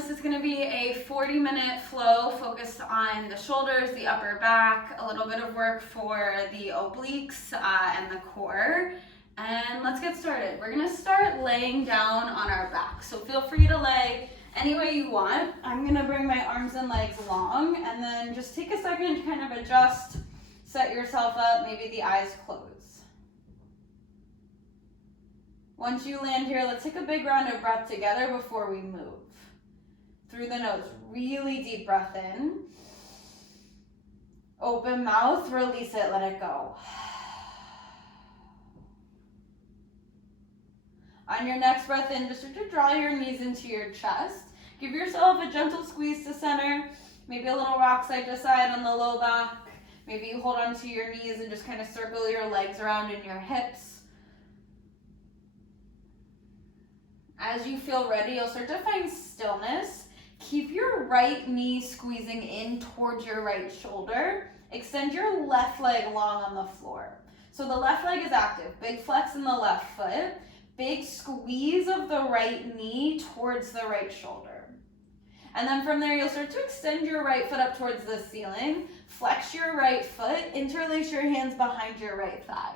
this is going to be a 40-minute flow focused on the shoulders, the upper back, a little bit of work for the obliques and the core. And let's get started. We're going to start laying down on our back. So feel free to lay any way you want. I'm going to bring my arms and legs long, and then just take a second to kind of adjust, set yourself up, maybe the eyes close. Once you land here, let's take a big round of breath together before we move. Through the nose, really deep breath in. Open mouth, release it, let it go. On your next breath in, just start to draw your knees into your chest. Give yourself a gentle squeeze to center, maybe a little rock side to side on the low back. Maybe you hold onto your knees and just kind of circle your legs around in your hips. As you feel ready, you'll start to find stillness. Keep your right knee squeezing in towards your right shoulder. Extend your left leg long on the floor. So the left leg is active. Big flex in the left foot. Big squeeze of the right knee towards the right shoulder. And then from there, you'll start to extend your right foot up towards the ceiling. Flex your right foot. Interlace your hands behind your right thigh.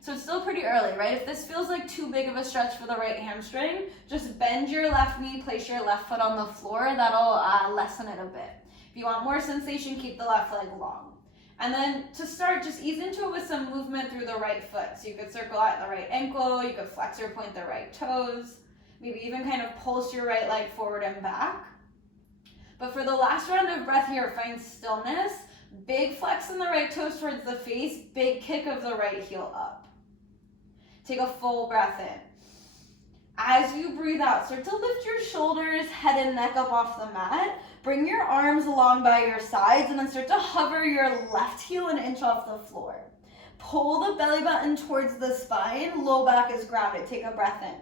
So it's still pretty early, right? If this feels like too big of a stretch for the right hamstring, just bend your left knee, place your left foot on the floor. That'll lessen it a bit. If you want more sensation, keep the left leg long. And then to start, just ease into it with some movement through the right foot. So you could circle out the right ankle, you could flex or point the right toes, maybe even kind of pulse your right leg forward and back. But for the last round of breath here, find stillness. Big flex in the right toes towards the face, big kick of the right heel up. Take a full breath in. As you breathe out, start to lift your shoulders, head and neck up off the mat. Bring your arms along by your sides and then start to hover your left heel an inch off the floor. Pull the belly button towards the spine, low back is grounded. Take a breath in.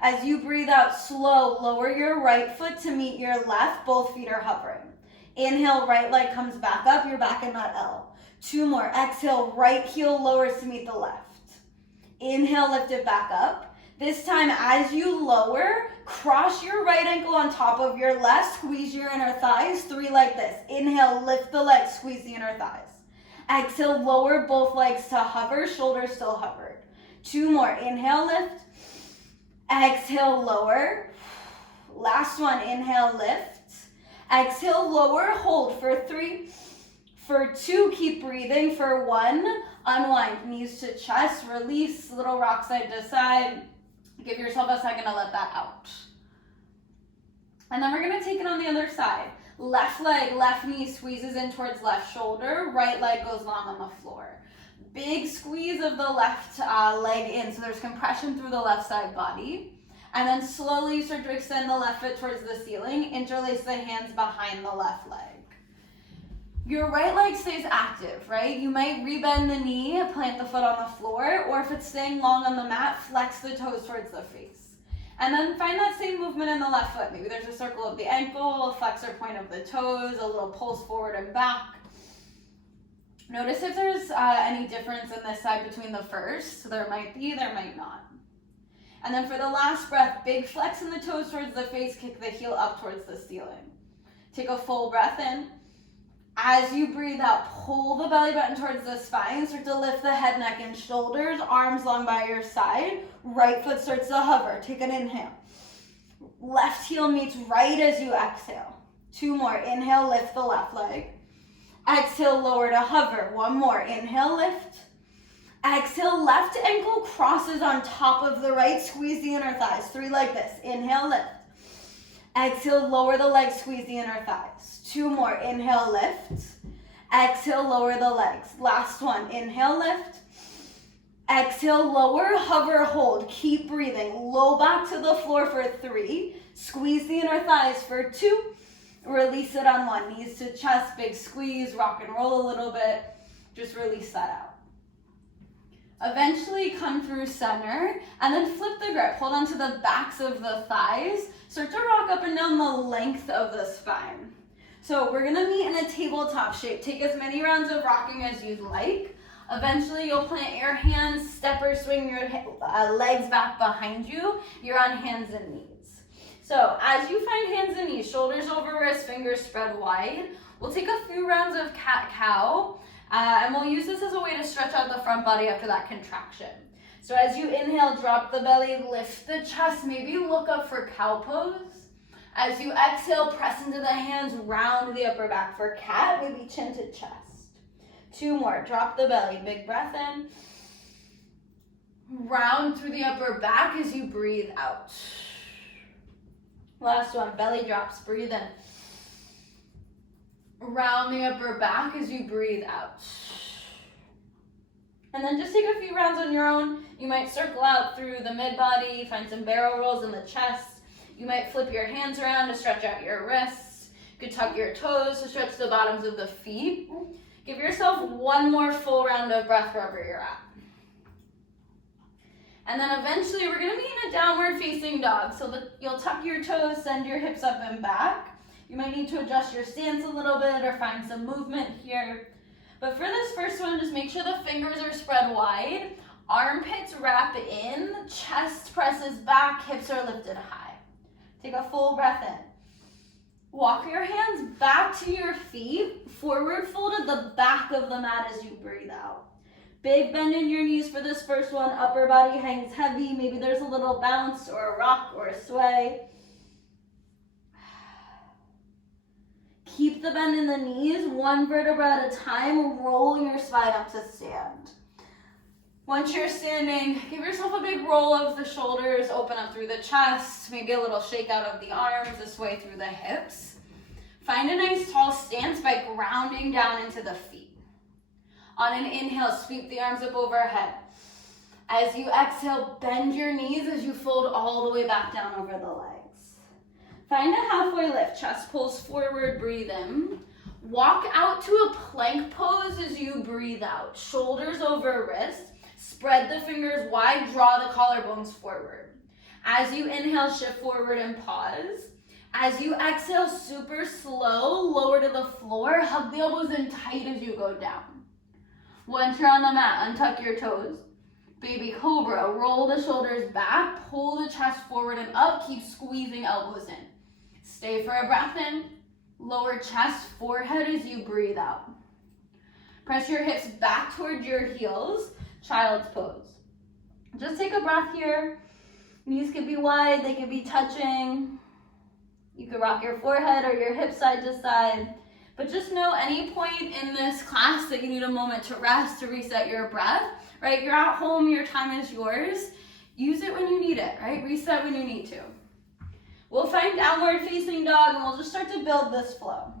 As you breathe out, slow, lower your right foot to meet your left, both feet are hovering. Inhale, right leg comes back up, you're back in that L. 2 more, exhale, right heel lowers to meet the left. Inhale, lift it back up. This time, as you lower, cross your right ankle on top of your left, squeeze your inner thighs, 3 like this. Inhale, lift the legs, squeeze the inner thighs. Exhale, lower both legs to hover, shoulders still hovered. 2 more, inhale, lift. Exhale, lower. Last one, inhale, lift. Exhale, lower, hold for 3. For 2, keep breathing. For 1, unwind, knees to chest, release, little rock side to side. Give yourself a second to let that out. And then we're gonna take it on the other side. Left leg, left knee squeezes in towards left shoulder, right leg goes long on the floor. Big squeeze of the left leg in, so there's compression through the left side body. And then slowly you start to extend the left foot towards the ceiling, interlace the hands behind the left leg. Your right leg stays active, right? You might rebend the knee, plant the foot on the floor, or if it's staying long on the mat, flex the toes towards the face. And then find that same movement in the left foot. Maybe there's a circle of the ankle, a flex or point of the toes, a little pulse forward and back. Notice if there's any difference in this side between the first. So there might be, there might not. And then for the last breath, big flex in the toes towards the face, kick the heel up towards the ceiling. Take a full breath in. As you breathe out, pull the belly button towards the spine, start to lift the head, neck, and shoulders, arms long by your side. Right foot starts to hover. Take an inhale. Left heel meets right as you exhale. 2 more. Inhale, lift the left leg. Exhale, lower to hover. 1 more. Inhale, lift. Exhale, left ankle crosses on top of the right. Squeeze the inner thighs. 3 like this. Inhale, lift. Exhale, lower the legs, squeeze the inner thighs. 2 more, inhale, lift. Exhale, lower the legs. Last one, inhale, lift. Exhale, lower, hover, hold. Keep breathing. Low back to the floor for 3. Squeeze the inner thighs for 2. Release it on 1. Knees to chest, big squeeze, rock and roll a little bit. Just release that out. Eventually come through center and then flip the grip. Hold on to the backs of the thighs. Start to rock up and down the length of the spine. So we're gonna meet in a tabletop shape. Take as many rounds of rocking as you'd like. Eventually you'll plant your hands, step or swing your legs back behind you. You're on hands and knees. So as you find hands and knees, shoulders over wrists, fingers spread wide, we'll take a few rounds of cat-cow, and we'll use this as a way to stretch out the front body after that contraction. So as you inhale, drop the belly, lift the chest, maybe look up for cow pose. As you exhale, press into the hands, round the upper back for cat, maybe chin to chest. 2 more, drop the belly, big breath in. Round through the upper back as you breathe out. Last one, belly drops, breathe in. Round the upper back as you breathe out. And then just take a few rounds on your own. You might circle out through the mid-body, find some barrel rolls in the chest. You might flip your hands around to stretch out your wrists. You could tuck your toes to stretch the bottoms of the feet. Give yourself 1 more full round of breath wherever you're at. And then eventually we're gonna be in a downward facing dog. So that you'll tuck your toes, send your hips up and back. You might need to adjust your stance a little bit or find some movement here. But for this first one, just make sure the fingers are spread wide. Armpits wrap in, chest presses back, hips are lifted high. Take a full breath in. Walk your hands back to your feet, forward fold at the back of the mat as you breathe out. Big bend in your knees for this first one. Upper body hangs heavy. Maybe there's a little bounce or a rock or a sway. Keep the bend in the knees, 1 vertebra at a time. Roll your spine up to stand. Once you're standing, give yourself a big roll of the shoulders, open up through the chest, maybe a little shake out of the arms, this way through the hips. Find a nice tall stance by grounding down into the feet. On an inhale, sweep the arms up overhead. As you exhale, bend your knees as you fold all the way back down over the legs. Find a halfway lift, chest pulls forward, breathe in. Walk out to a plank pose as you breathe out. Shoulders over wrist, spread the fingers wide, draw the collarbones forward. As you inhale, shift forward and pause. As you exhale, super slow, lower to the floor, hug the elbows in tight as you go down. Once you're on the mat, untuck your toes. Baby cobra, roll the shoulders back, pull the chest forward and up, keep squeezing elbows in. Stay for a breath in, lower chest, forehead as you breathe out. Press your hips back toward your heels, child's pose. Just take a breath here. Knees could be wide, they could be touching. You could rock your forehead or your hips side to side. But just know any point in this class that you need a moment to rest, to reset your breath, right? You're at home, your time is yours. Use it when you need it, right? Reset when you need to. We'll find downward facing dog and we'll just start to build this flow.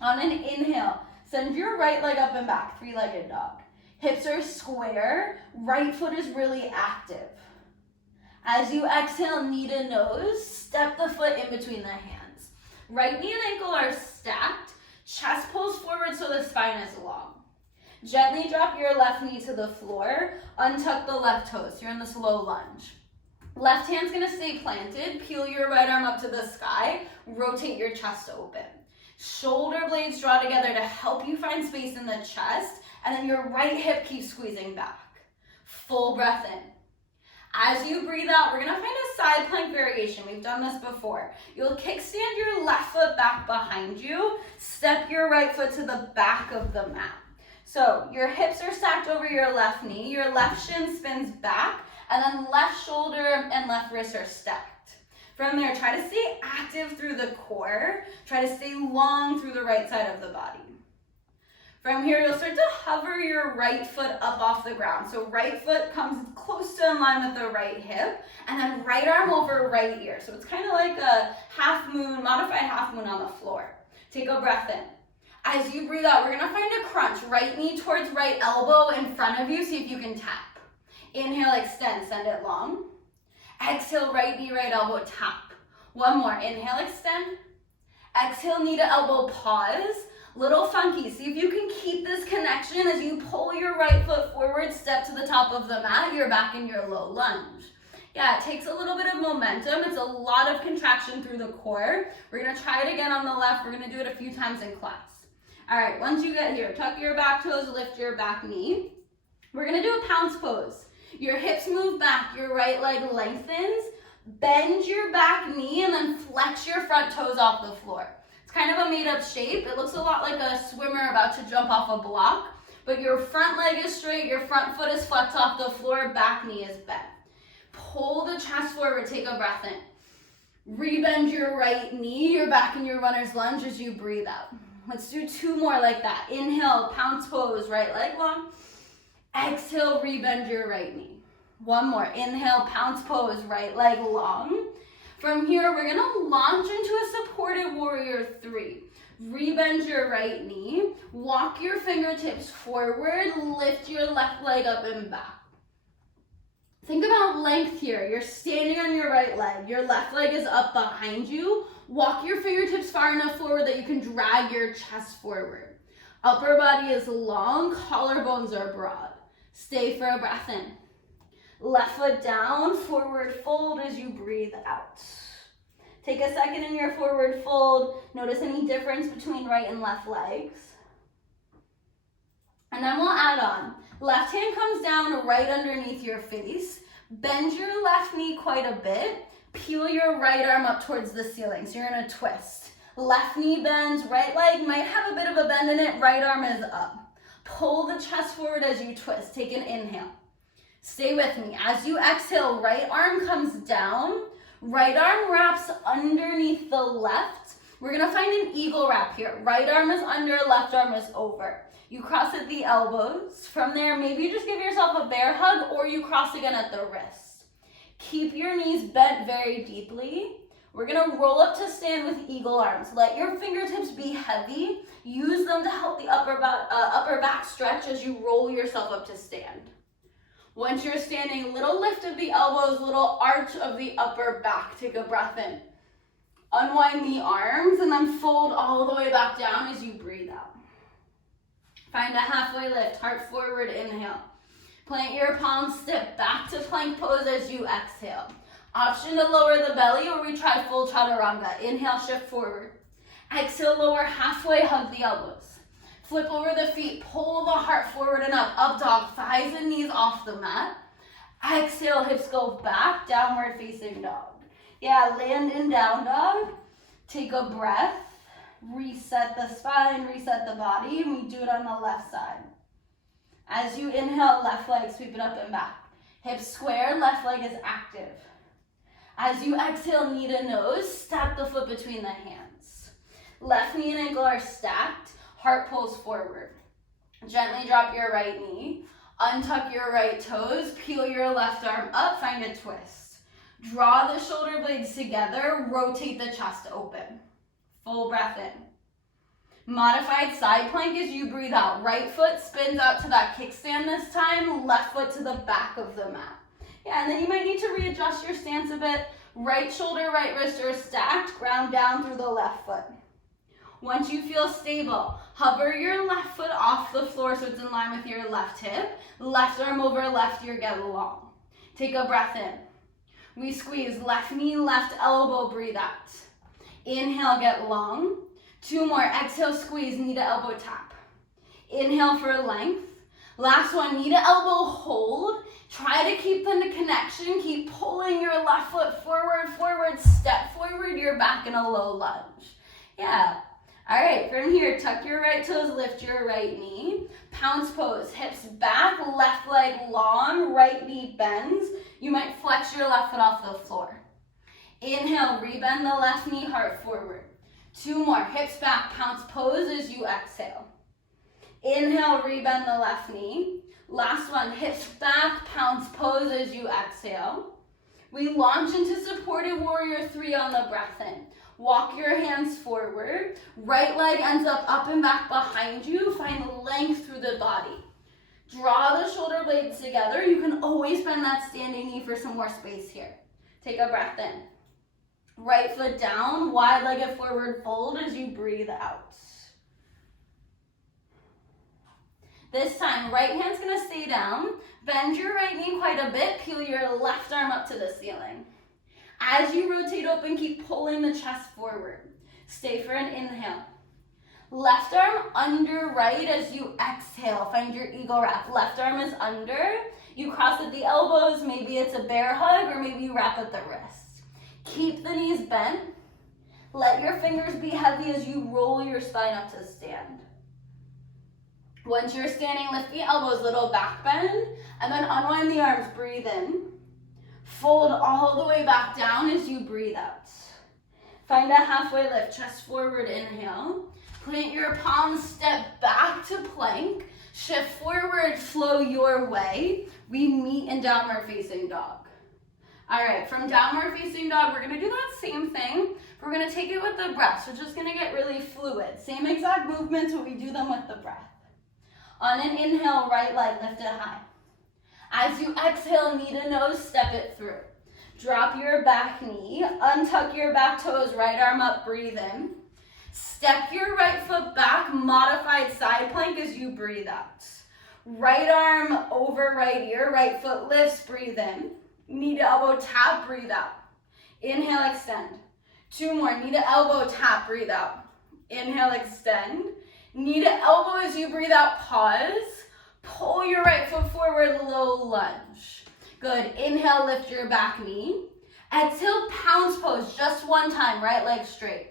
On an inhale, send your right leg up and back, 3-legged dog. Hips are square, right foot is really active. As you exhale, knee to nose, step the foot in between the hands. Right knee and ankle are stacked. Chest pulls forward so the spine is long. Gently drop your left knee to the floor. Untuck the left toes. You're in this low lunge. Left hand's gonna stay planted. Peel your right arm up to the sky. Rotate your chest open. Shoulder blades draw together to help you find space in the chest. And then your right hip keeps squeezing back. Full breath in. As you breathe out, we're gonna find a side plank variation. We've done this before. You'll kickstand your left foot back behind you. Step your right foot to the back of the mat. So your hips are stacked over your left knee. Your left shin spins back. And then left shoulder and left wrist are stacked. From there, try to stay active through the core. Try to stay long through the right side of the body. From here, you'll start to hover your right foot up off the ground. So right foot comes close to in line with the right hip, and then right arm over right ear. So it's kind of like a half moon, modified half moon on the floor. Take a breath in. As you breathe out, we're gonna find a crunch. Right knee towards right elbow in front of you. See if you can tap. Inhale, extend, send it long. Exhale, right knee, right elbow, tap. One more, inhale, extend. Exhale, knee to elbow, pause. Little funky, see if you can keep this connection as you pull your right foot forward, step to the top of the mat, you're back in your low lunge. Yeah, it takes a little bit of momentum. It's a lot of contraction through the core. We're gonna try it again on the left. We're gonna do it a few times in class. All right, once you get here, tuck your back toes, lift your back knee. We're gonna do a pounce pose. Your hips move back, your right leg lengthens, Bend your back knee and then flex your front toes off the floor. It's kind of a made up shape. It looks a lot like a swimmer about to jump off a block, but your front leg is straight, your front foot is flexed off the floor, back knee is bent. Pull the chest forward, take a breath in. Rebend your right knee, your back in your runner's lunge as you breathe out. Let's do 2 more like that. Inhale, pounce pose, right leg long. Exhale, rebend your right knee. 1 more. Inhale, pounce pose, right leg long. From here, we're gonna launch into a supported warrior 3. Rebend your right knee. Walk your fingertips forward. Lift your left leg up and back. Think about length here. You're standing on your right leg. Your left leg is up behind you. Walk your fingertips far enough forward that you can drag your chest forward. Upper body is long, collarbones are broad. Stay for a breath in. Left foot down, forward fold as you breathe out. Take a second in your forward fold. Notice any difference between right and left legs. And then we'll add on. Left hand comes down right underneath your face. Bend your left knee quite a bit. Peel your right arm up towards the ceiling. So you're in a twist. Left knee bends, right leg might have a bit of a bend in it. Right arm is up. Pull the chest forward as you twist. Take an inhale. Stay with me. As you exhale, right arm comes down. Right arm wraps underneath the left. We're gonna find an eagle wrap here. Right arm is under, left arm is over. You cross at the elbows. From there, maybe you just give yourself a bear hug or you cross again at the wrist. Keep your knees bent very deeply. We're gonna roll up to stand with eagle arms. Let your fingertips be heavy. Use them to help the upper back stretch as you roll yourself up to stand. Once you're standing, little lift of the elbows, little arch of the upper back. Take a breath in. Unwind the arms and then fold all the way back down as you breathe out. Find a halfway lift, heart forward, inhale. Plant your palms, step back to plank pose as you exhale. Option to lower the belly or we try full chaturanga. Inhale, shift forward. Exhale, lower halfway, hug the elbows. Flip over the feet, pull the heart forward and up dog, thighs and knees off the mat. Exhale, hips go back, downward facing dog. Yeah, land in down dog. Take a breath. Reset the spine, reset the body, and we do it on the left side. As you inhale, left leg, sweep it up and back. Hips square, left leg is active. As you exhale, knee to nose, step the foot between the hands. Left knee and ankle are stacked, heart pulls forward. Gently drop your right knee, untuck your right toes, peel your left arm up, find a twist. Draw the shoulder blades together, rotate the chest open. Full breath in. Modified side plank as you breathe out. Right foot spins out to that kickstand this time. Left foot to the back of the mat. Yeah, and then you might need to readjust your stance a bit. Right shoulder, right wrist are stacked. Ground down through the left foot. Once you feel stable, hover your left foot off the floor so it's in line with your left hip. Left arm over left ear, get long. Take a breath in. We squeeze left knee, left elbow, breathe out. Inhale, get long. 2 more. Exhale, squeeze, knee to elbow tap. Inhale for length. Last one, knee to elbow hold. Try to keep the connection. Keep pulling your left foot forward, step forward, you're back in a low lunge. Yeah. All right, from here, tuck your right toes, lift your right knee. Pounce pose, hips back, left leg long, right knee bends. You might flex your left foot off the floor. Inhale, rebend the left knee, heart forward. 2 more, hips back, pounce pose as you exhale. Inhale, rebend the left knee. Last one, hips back, pounce pose as you exhale. We launch into supported warrior 3 on the breath in. Walk your hands forward. Right leg ends up and back behind you. Find length through the body. Draw the shoulder blades together. You can always bend that standing knee for some more space here. Take a breath in. Right foot down, wide-legged forward fold as you breathe out. This time, right hand's gonna stay down. Bend your right knee quite a bit. Peel your left arm up to the ceiling. As you rotate open, keep pulling the chest forward. Stay for an inhale. Left arm under right as you exhale. Find your eagle wrap. Left arm is under. You cross at the elbows. Maybe it's a bear hug or maybe you wrap at the wrist. Keep the knees bent. Let your fingers be heavy as you roll your spine up to stand. Once you're standing, lift the elbows, little back bend, and then unwind the arms, breathe in. Fold all the way back down as you breathe out. Find a halfway lift, chest forward, inhale. Plant your palms, step back to plank. Shift forward, flow your way. We meet in downward facing dog. All right, from downward facing dog, we're gonna do that same thing. We're gonna take it with the breath. So just gonna get really fluid. Same exact movements, but we do them with the breath. On an inhale, right leg lifted high. As you exhale, knee to nose, step it through. Drop your back knee, untuck your back toes, right arm up, breathe in. Step your right foot back, modified side plank as you breathe out. Right arm over right ear, right foot lifts, breathe in. Knee to elbow tap, breathe out. Inhale, extend. 2 more, knee to elbow tap, breathe out. Inhale, extend. Knee to elbow as you breathe out, pause. Pull your right foot forward, low lunge. Good, inhale, lift your back knee. Exhale, pounce pose, just 1 time, right leg straight.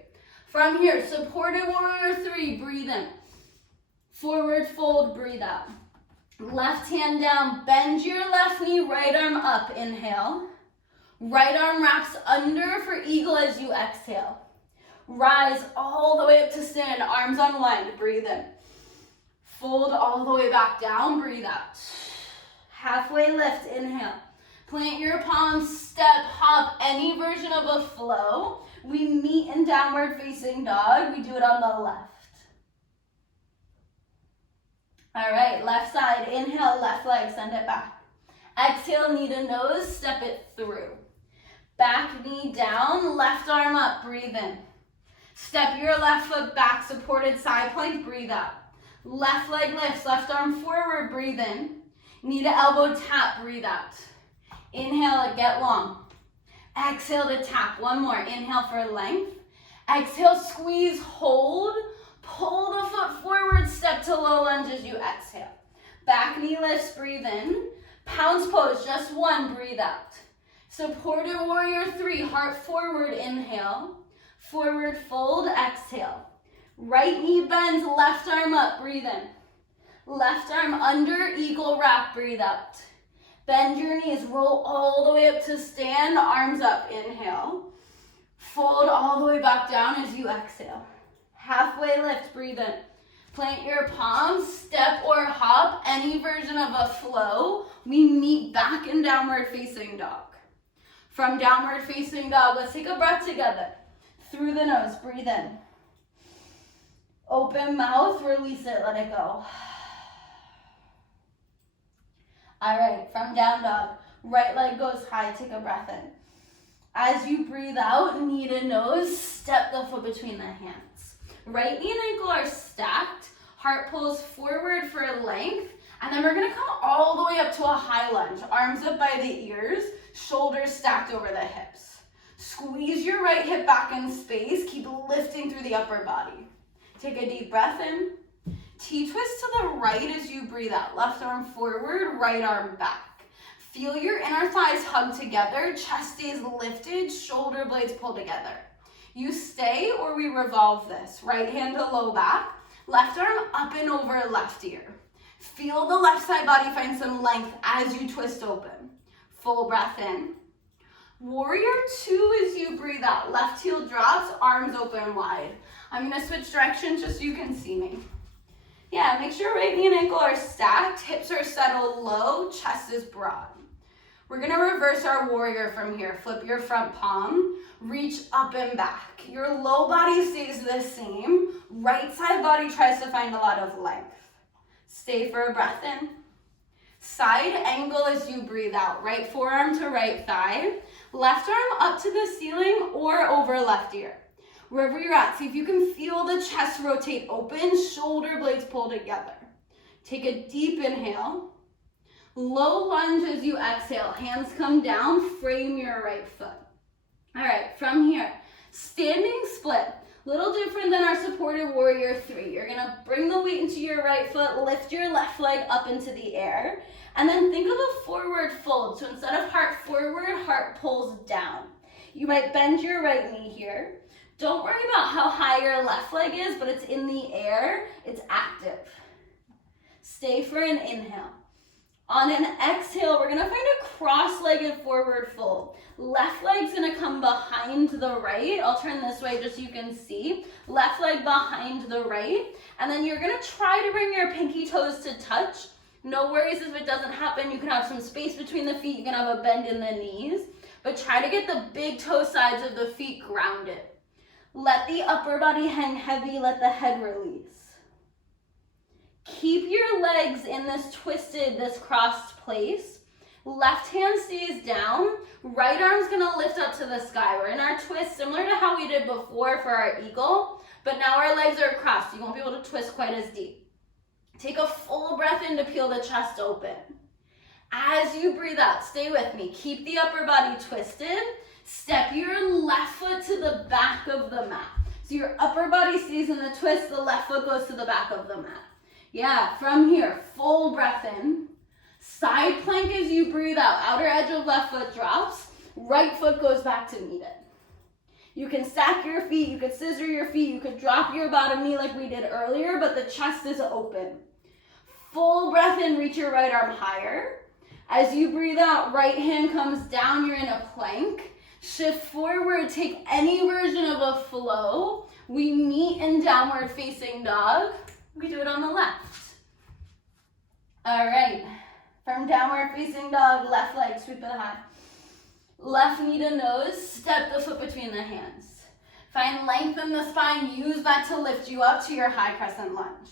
From here, supported warrior 3, breathe in. Forward fold, breathe out. Left hand down, bend your left knee, right arm up, inhale. Right arm wraps under for eagle as you exhale. Rise all the way up to stand, arms unwind, breathe in. Fold all the way back down, breathe out. Halfway lift, inhale. Plant your palms, step, hop, any version of a flow. We meet in downward facing dog. We do it on the left. All right, left side, inhale, left leg, send it back. Exhale, knee to nose, step it through. Back knee down, left arm up, breathe in. Step your left foot back, supported side plank, breathe out. Left leg lifts, left arm forward, breathe in. Knee to elbow tap, breathe out. Inhale, get long. Exhale to tap, 1 more. Inhale for length. Exhale, squeeze, hold. Pull the foot forward, step to low lunge as you exhale. Back knee lifts, breathe in. Pounce pose, just 1, breathe out. Supported warrior 3, heart forward, inhale. Forward fold, exhale. Right knee bends, left arm up, breathe in. Left arm under, eagle wrap, breathe out. Bend your knees, roll all the way up to stand, arms up, inhale. Fold all the way back down as you exhale. Halfway lift, breathe in. Plant your palms, step or hop, any version of a flow. We meet back in downward facing dog. From downward facing dog, let's take a breath together. Through the nose, breathe in. Open mouth, release it, let it go. All right, from down dog, right leg goes high, take a breath in. As you breathe out, knee to nose, step the foot between the hands. Right knee and ankle are stacked, heart pulls forward for length, and then we're gonna come all the way up to a high lunge. Arms up by the ears, shoulders stacked over the hips. Squeeze your right hip back in space, keep lifting through the upper body. Take a deep breath in. T-twist to the right as you breathe out. Left arm forward, right arm back. Feel your inner thighs hug together, chest stays lifted, shoulder blades pull together. You stay or we revolve this. Right hand to low back, left arm up and over left ear. Feel the left side body find some length as you twist open. Full breath in. Warrior 2 as you breathe out. Left heel drops, arms open wide. I'm gonna switch directions just so you can see me. Yeah, make sure right knee and ankle are stacked, hips are settled low, chest is broad. We're gonna reverse our warrior from here. Flip your front palm, reach up and back. Your low body stays the same. Right side body tries to find a lot of length. Stay for a breath in. Side angle as you breathe out. Right forearm to right thigh. Left arm up to the ceiling or over left ear. Wherever you're at, see if you can feel the chest rotate open, shoulder blades pull together. Take a deep inhale. Low lunge as you exhale. Hands come down, frame your right foot. All right, from here, standing split. Little different than our supported warrior 3. You're gonna bring the weight into your right foot, lift your left leg up into the air, and then think of a forward fold. So instead of heart forward, heart pulls down. You might bend your right knee here. Don't worry about how high your left leg is, but it's in the air, it's active. Stay for an inhale. On an exhale, we're gonna find a cross-legged forward fold. Left leg's gonna come behind the right. I'll turn this way just so you can see. Left leg behind the right. And then you're gonna try to bring your pinky toes to touch. No worries if it doesn't happen. You can have some space between the feet. You can have a bend in the knees. But try to get the big toe sides of the feet grounded. Let the upper body hang heavy. Let the head release. Keep your legs in this twisted, this crossed place. Left hand stays down. Right arm's gonna lift up to the sky. We're in our twist, similar to how we did before for our eagle, but now our legs are crossed. You won't be able to twist quite as deep. Take a full breath in to peel the chest open. As you breathe out, stay with me. Keep the upper body twisted. Step your left foot to the back of the mat. So your upper body stays in the twist, the left foot goes to the back of the mat. Yeah, from here, full breath in. Side plank as you breathe out. Outer edge of left foot drops. Right foot goes back to meet it. You can stack your feet. You could scissor your feet. You could drop your bottom knee like we did earlier, but the chest is open. Full breath in. Reach your right arm higher. As you breathe out, right hand comes down. You're in a plank. Shift forward. Take any version of a flow. We meet in downward facing dog. We do it on the left. All right. From downward facing dog, left leg, sweep it high. Left knee to nose, step the foot between the hands. Find length in the spine, use that to lift you up to your high crescent lunge.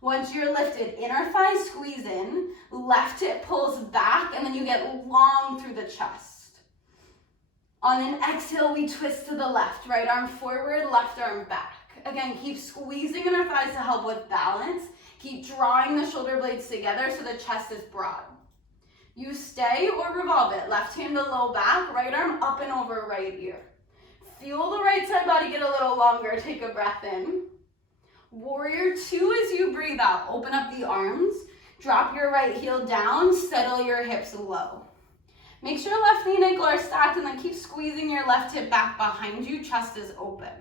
Once you're lifted, inner thigh squeeze in, left hip pulls back, and then you get long through the chest. On an exhale, we twist to the left, right arm forward, left arm back. Again, keep squeezing inner thighs to help with balance. Keep drawing the shoulder blades together so the chest is broad. You stay or revolve it. Left hand to low back, right arm up and over right ear. Feel the right side body get a little longer. Take a breath in. Warrior two as you breathe out. Open up the arms. Drop your right heel down. Settle your hips low. Make sure left knee and ankle are stacked and then keep squeezing your left hip back behind you. Chest is open.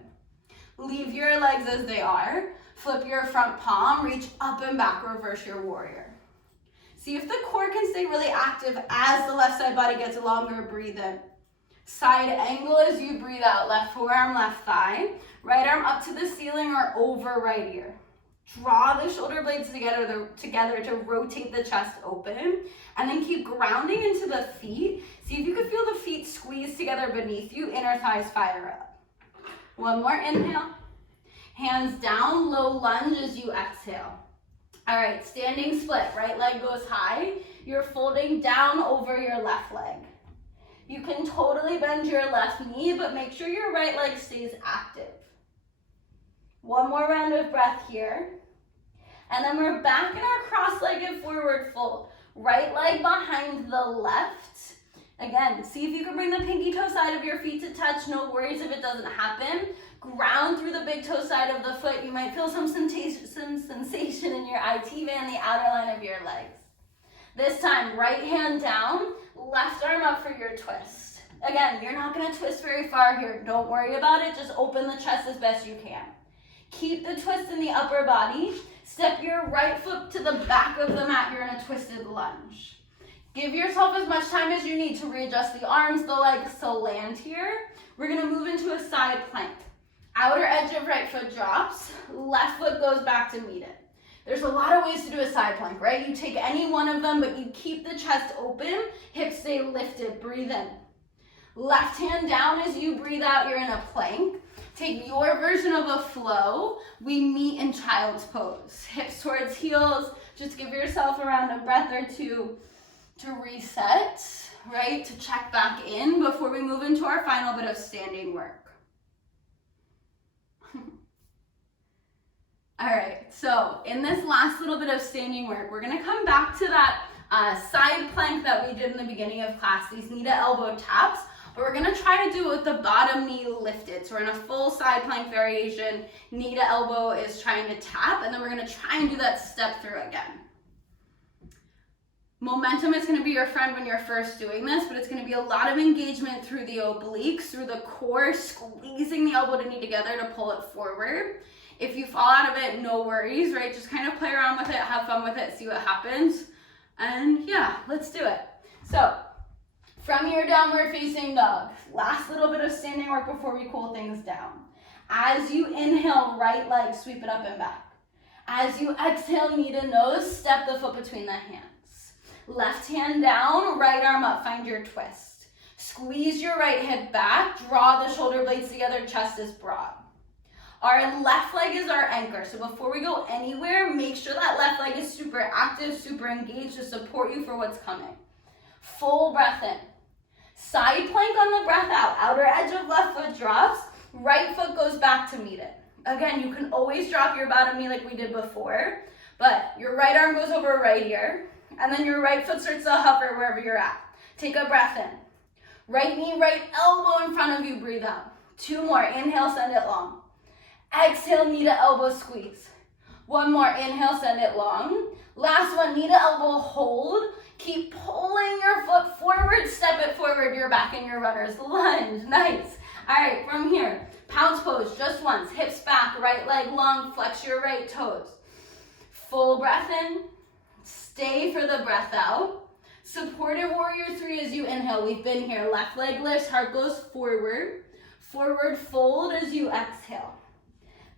Leave your legs as they are. Flip your front palm, reach up and back, reverse your warrior. See if the core can stay really active as the left side body gets longer, breathe in. Side angle as you breathe out, left forearm, left thigh. Right arm up to the ceiling or over right ear. Draw the shoulder blades together to rotate the chest open. And then keep grounding into the feet. See if you can feel the feet squeeze together beneath you, inner thighs fire up. One more inhale. Hands down, low lunge as you exhale. All right, standing split. Right leg goes high. You're folding down over your left leg. You can totally bend your left knee, but make sure your right leg stays active. One more round of breath here. And then we're back in our cross-legged forward fold. Right leg behind the left. Again, see if you can bring the pinky toe side of your feet to touch. No worries if it doesn't happen. Ground through the big toe side of the foot. You might feel some sensation in your IT band, the outer line of your legs. This time, right hand down, left arm up for your twist. Again, you're not going to twist very far here. Don't worry about it. Just open the chest as best you can. Keep the twist in the upper body. Step your right foot to the back of the mat. You're in a twisted lunge. Give yourself as much time as you need to readjust the arms, the legs to land here. We're going to move into a side plank. Outer edge of right foot drops, left foot goes back to meet it. There's a lot of ways to do a side plank, right? You take any one of them, but you keep the chest open, hips stay lifted, breathe in. Left hand down as you breathe out, you're in a plank. Take your version of a flow. We meet in child's pose. Hips towards heels. Just give yourself around a breath or two to reset, right? To check back in before we move into our final bit of standing work. All right, so in this last little bit of standing work, we're gonna come back to that side plank that we did in the beginning of class, these knee to elbow taps, but we're gonna try to do it with the bottom knee lifted. So we're in a full side plank variation, knee to elbow is trying to tap, and then we're gonna try and do that step through again. Momentum is going to be your friend when you're first doing this, but it's going to be a lot of engagement through the obliques, through the core, squeezing the elbow to knee together to pull it forward. If you fall out of it, no worries, right? Just kind of play around with it, have fun with it, see what happens. And yeah, let's do it. So, from your downward facing dog, last little bit of standing work before we cool things down. As you inhale, right leg, sweep it up and back. As you exhale, knee to nose, step the foot between the hands. Left hand down, right arm up, find your twist. Squeeze your right hip back, draw the shoulder blades together, chest is broad. Our left leg is our anchor, so before we go anywhere, make sure that left leg is super active, super engaged to support you for what's coming. Full breath in. Side plank on the breath out, outer edge of left foot drops, right foot goes back to meet it. Again, you can always drop your bottom knee like we did before, but your right arm goes over right ear, and then your right foot starts to hover wherever you're at. Take a breath in. Right knee, right elbow in front of you, breathe out. 2 more, inhale, send it long. Exhale, knee to elbow squeeze. 1 more, inhale, send it long. Last one, knee to elbow hold. Keep pulling your foot forward, step it forward, you're back in your runner's lunge, nice. All right, from here, pounce pose, just once, hips back, right leg long, flex your right toes. Full breath in. Stay for the breath out. Supportive warrior 3 as you inhale. We've been here. Left leg lifts, heart goes forward. Forward fold as you exhale.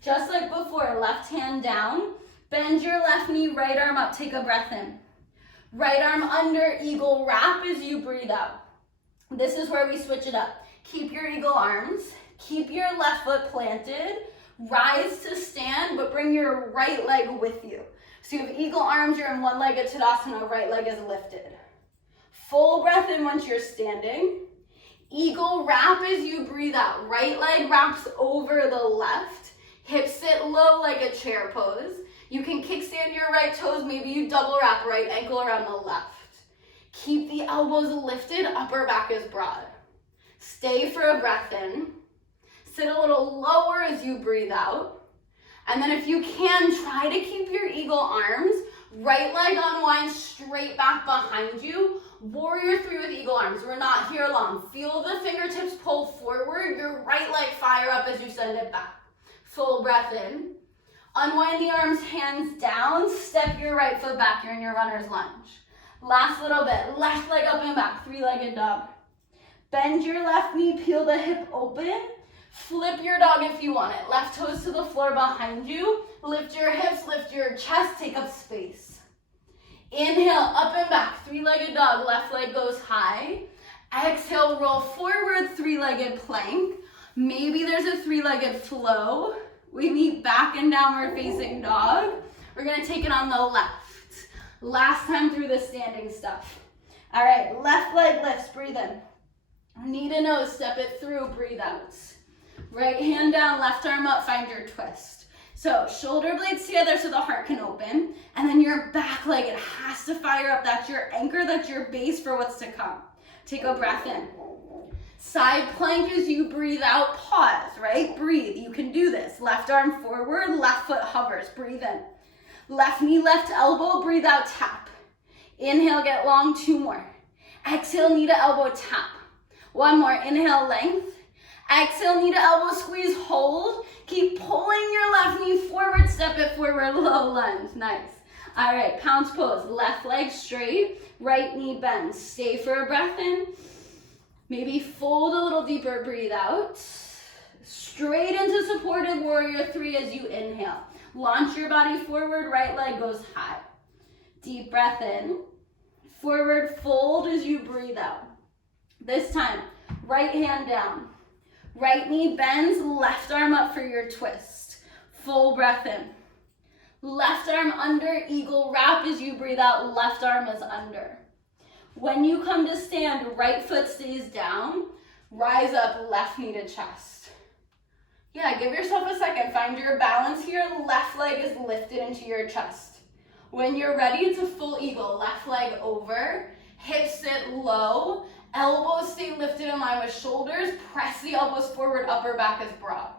Just like before, left hand down. Bend your left knee, right arm up. Take a breath in. Right arm under, eagle wrap as you breathe out. This is where we switch it up. Keep your eagle arms. Keep your left foot planted. Rise to stand, but bring your right leg with you. So you have eagle arms, you're in one-legged Tadasana, right leg is lifted. Full breath in once you're standing. Eagle wrap as you breathe out. Right leg wraps over the left. Hips sit low like a chair pose. You can kickstand your right toes, maybe you double wrap right ankle around the left. Keep the elbows lifted, upper back is broad. Stay for a breath in. Sit a little lower as you breathe out. And then if you can, try to keep your eagle arms. Right leg unwinds straight back behind you. Warrior 3 with eagle arms. We're not here long. Feel the fingertips pull forward. Your right leg fire up as you send it back. Full breath in. Unwind the arms, hands down. Step your right foot back. You're in your runner's lunge. Last little bit. Left leg up and back. 3-legged dog. Bend your left knee. Peel the hip open. Flip your dog if you want it. Left toes to the floor behind you. Lift your hips, lift your chest, take up space. Inhale, up and back, 3-legged dog. Left leg goes high. Exhale, roll forward, 3-legged plank. Maybe there's a 3-legged flow. We meet back in downward facing dog. We're gonna take it on the left. Last time through the standing stuff. All right, left leg lifts, breathe in. Knee to nose, step it through, breathe out. Right hand down, left arm up, find your twist. So shoulder blades together so the heart can open. And then your back leg, it has to fire up. That's your anchor, that's your base for what's to come. Take a breath in. Side plank as you breathe out, pause, right? Breathe, you can do this. Left arm forward, left foot hovers, breathe in. Left knee, left elbow, breathe out, tap. Inhale, get long, 2 more. Exhale, knee to elbow, tap. 1 more, inhale, length. Exhale, knee to elbow, squeeze, hold. Keep pulling your left knee forward, step it forward, low lunge, nice. All right, pounce pose, left leg straight, right knee bends. Stay for a breath in. Maybe fold a little deeper, breathe out. Straight into supported warrior 3 as you inhale. Launch your body forward, right leg goes high. Deep breath in. Forward fold as you breathe out. This time, right hand down. Right knee bends, left arm up for your twist. Full breath in. Left arm under, eagle wrap as you breathe out, left arm is under. When you come to stand, right foot stays down, rise up, left knee to chest. Yeah, give yourself a second, find your balance here, left leg is lifted into your chest. When you're ready, it's a full eagle, left leg over, hips sit low, elbows stay lifted in line with shoulders, press the elbows forward, upper back is broad.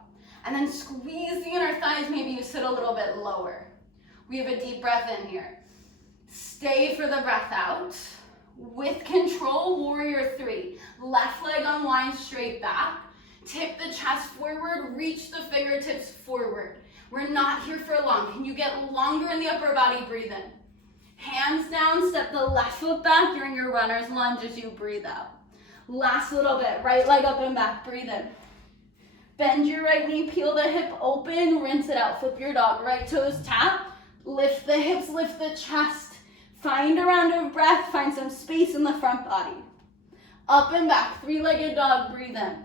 And then squeeze the inner thighs, maybe you sit a little bit lower. We have a deep breath in here. Stay for the breath out. With control, warrior 3. Left leg unwinds straight back. Tip the chest forward, reach the fingertips forward. We're not here for long. Can you get longer in the upper body? Breathe in. Hands down, step the left foot back during your runner's lunge as you breathe out. Last little bit, right leg up and back, breathe in. Bend your right knee, peel the hip open, rinse it out. Flip your dog, right toes tap. Lift the hips, lift the chest. Find a round of breath, find some space in the front body. Up and back, three-legged dog, breathe in.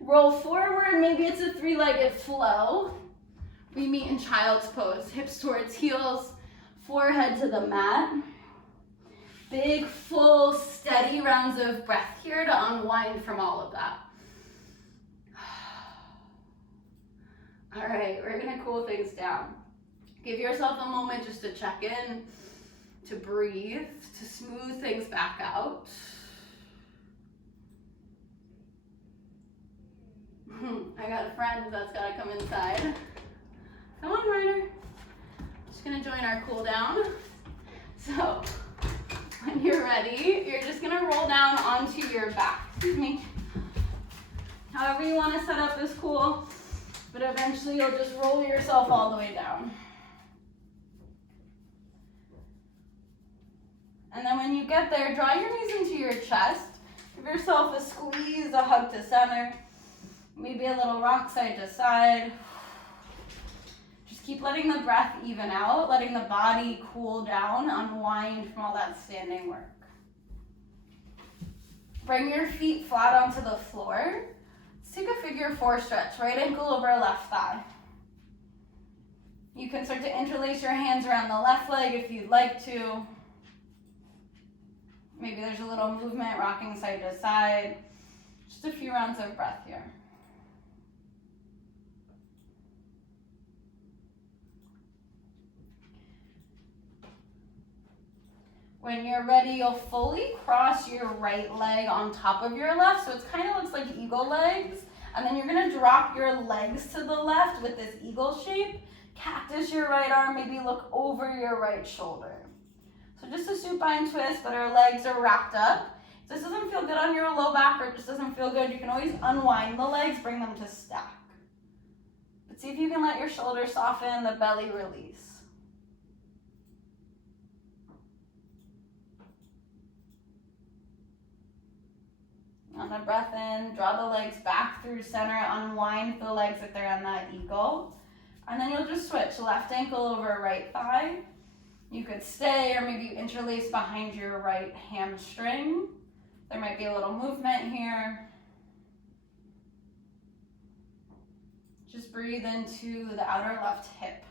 Roll forward, maybe it's a three-legged flow. We meet in child's pose, hips towards heels, forehead to the mat. Big, full, steady rounds of breath here to unwind from all of that. All right, we're gonna cool things down. Give yourself a moment just to check in, to breathe, to smooth things back out. I got a friend that's gotta come inside. Come on, Ryder. Just gonna join our cool down. So, when you're ready, you're just gonna roll down onto your back. Excuse me. However you wanna set up is cool, but eventually you'll just roll yourself all the way down. And then when you get there, draw your knees into your chest. Give yourself a squeeze, a hug to center. Maybe a little rock side to side. Just keep letting the breath even out, letting the body cool down, unwind from all that standing work. Bring your feet flat onto the floor. Let's take a figure 4 stretch, right ankle over left thigh. You can start to interlace your hands around the left leg if you'd like to. Maybe there's a little movement, rocking side to side. Just a few rounds of breath here. When you're ready, you'll fully cross your right leg on top of your left, so it kind of looks like eagle legs. And then you're gonna drop your legs to the left with this eagle shape. Cactus your right arm, maybe look over your right shoulder. So just a supine twist, but our legs are wrapped up. If this doesn't feel good on your low back or just doesn't feel good, you can always unwind the legs, bring them to stack. But see if you can let your shoulders soften, the belly release. On a breath in, draw the legs back through center, unwind the legs if they're on that eagle. And then you'll just switch, left ankle over right thigh. You could stay, or maybe you interlace behind your right hamstring. There might be a little movement here. Just breathe into the outer left hip.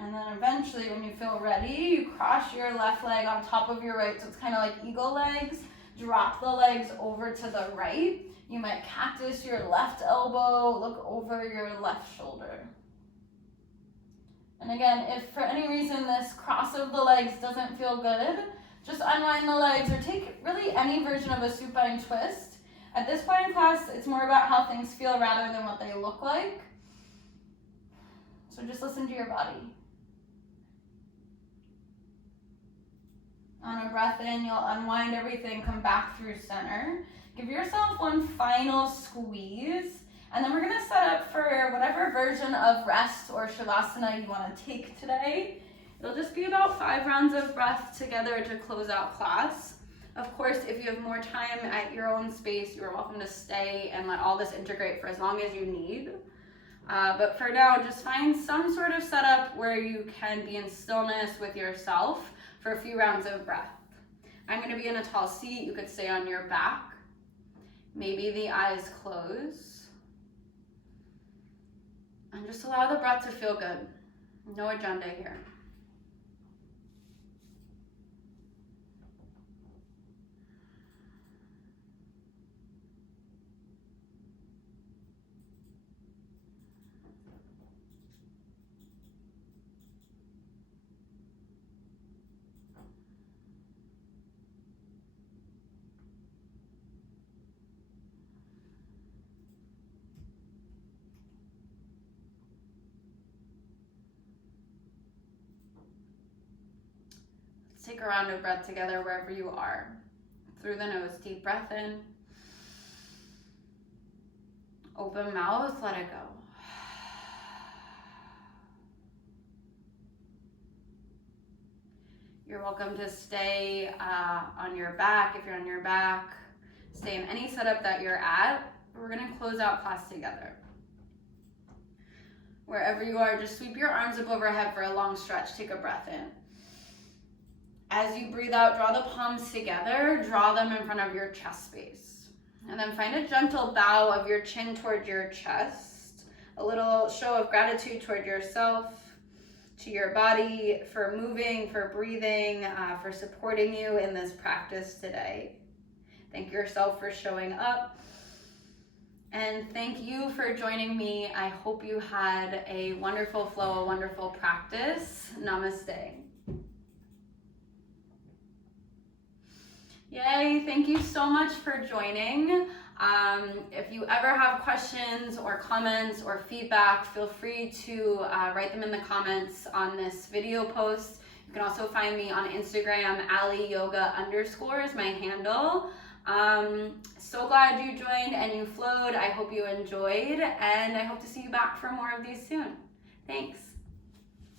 And then eventually, when you feel ready, you cross your left leg on top of your right, so it's kind of like eagle legs. Drop the legs over to the right. You might cactus your left elbow, look over your left shoulder. And again, if for any reason this cross of the legs doesn't feel good, just unwind the legs or take really any version of a supine twist. At this point in class, it's more about how things feel rather than what they look like. So just listen to your body. On a breath in, you'll unwind everything, come back through center. Give yourself one final squeeze, and then we're gonna set up for whatever version of rest or shavasana you wanna take today. It'll just be about 5 rounds of breath together to close out class. Of course, if you have more time at your own space, you're welcome to stay and let all this integrate for as long as you need. But for now, just find some sort of setup where you can be in stillness with yourself for a few rounds of breath. I'm gonna be in a tall seat. You could stay on your back. Maybe the eyes close. And just allow the breath to feel good. No agenda here. take a round of breath together wherever you are. Through the nose, deep breath in. Open mouth, let it go. You're welcome to stay on your back if you're on your back. Stay in any setup that you're at. We're gonna close out class together. Wherever you are, just sweep your arms up overhead for a long stretch. Take a breath in. As you breathe out, draw the palms together, draw them in front of your chest space. And then find a gentle bow of your chin toward your chest. A little show of gratitude toward yourself, to your body, for moving, for breathing, for supporting you in this practice today. Thank yourself for showing up. And thank you for joining me. I hope you had a wonderful flow, a wonderful practice. Namaste. Yay, thank you so much for joining. If you ever have questions or comments or feedback, feel free to write them in the comments on this video post. You can also find me on Instagram, aliyoga_ is my handle. So glad you joined and you flowed. I hope you enjoyed, and I hope to see you back for more of these soon. Thanks.